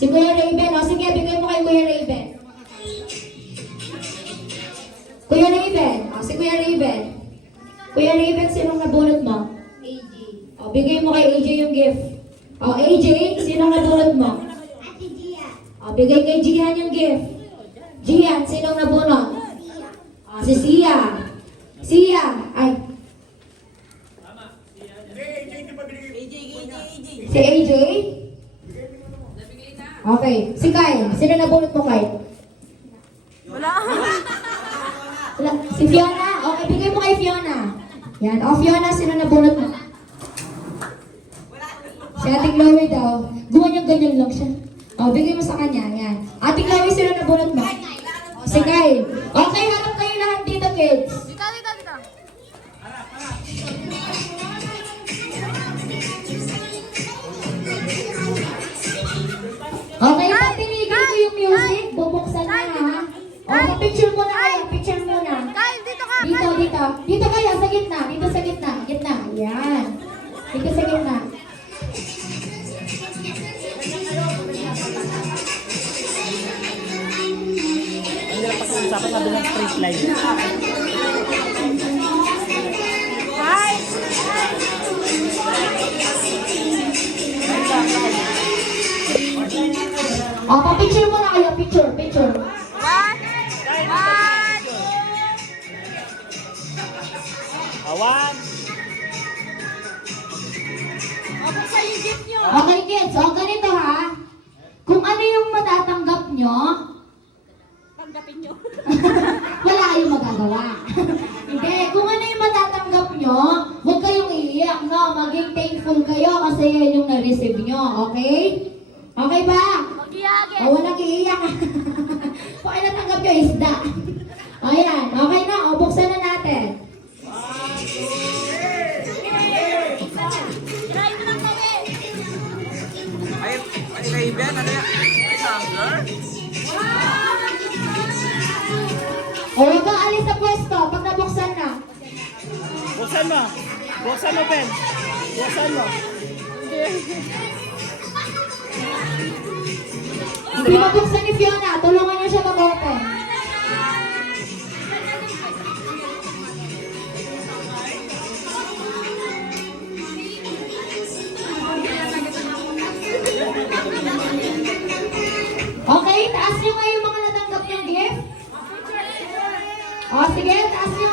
Si Kuya Raven. O sige, bigay mo kay Kuya Raven. Kuya Raven. O si Kuya Raven. Kuya Raven, sinong nabunot mo? AJ. O, bigay mo kay AJ yung gift. O, AJ, sinong nabunot mo? Ate Gia. O, bigay kay Gian yung gift. Gian, sinong nabunot? Sia. O, si Sia. Sia. Ay, si AJ? Okay. Si Kyle. Sino nabunot mo, Kyle? Wala. Wala. Si Fiona? Okay, bigay mo kay Fiona. Yan. O, Fiona, sino nabunot mo? Si Ate Chloe daw. Gumanyan-ganyan lang siya. O, bigay mo sa kanya. Yan. Ate Chloe, sino nabunot mo? O, si Kyle. Okay, harap kayo lahat dito, kids. Dito, dito, dito. Okay, pag tinigil ko yung music, bubuksan na ha. O, picture muna kayo. Picture muna. Kyle, dito ka. Dito, dito. Dito kayo, sa gitna. Dito sa gitna. Gitna. Yan. Dito sa gitna. Ang hirap pag-usapan na doon ng straight line. O, pa-picture muna kayo. Picture, picture. One. Awan! Ako sa yung gift nyo. Okay, kids. O, ganito ha. Kung ano yung matatanggap nyo, Tanggapin nyo. wala kayong magagawa. Hindi. Kung ano yung matatanggap nyo, huwag kayong iiyak, no? Maging thankful kayo kasi yan yung na-receive nyo. Okay? Okay ba? Mag-iagin. O, walang iiyak. Kung ano natanggap nyo, isda. O, yan. Okay na. O, buksan na natin. Try mo lang gawin. Ay, Raven, ano yan? Ay, hunger? O, huwag kang alis sa pwesto pag nabuksan na. Buksan mo! Buksan mo, Ben! Buksan mo! Hindi mabuksan ni Fiona. Tulungan niyo siya mag-open. Okay, taas niyo nga yung mga natanggap niyong gift. O, sige, taas niyo.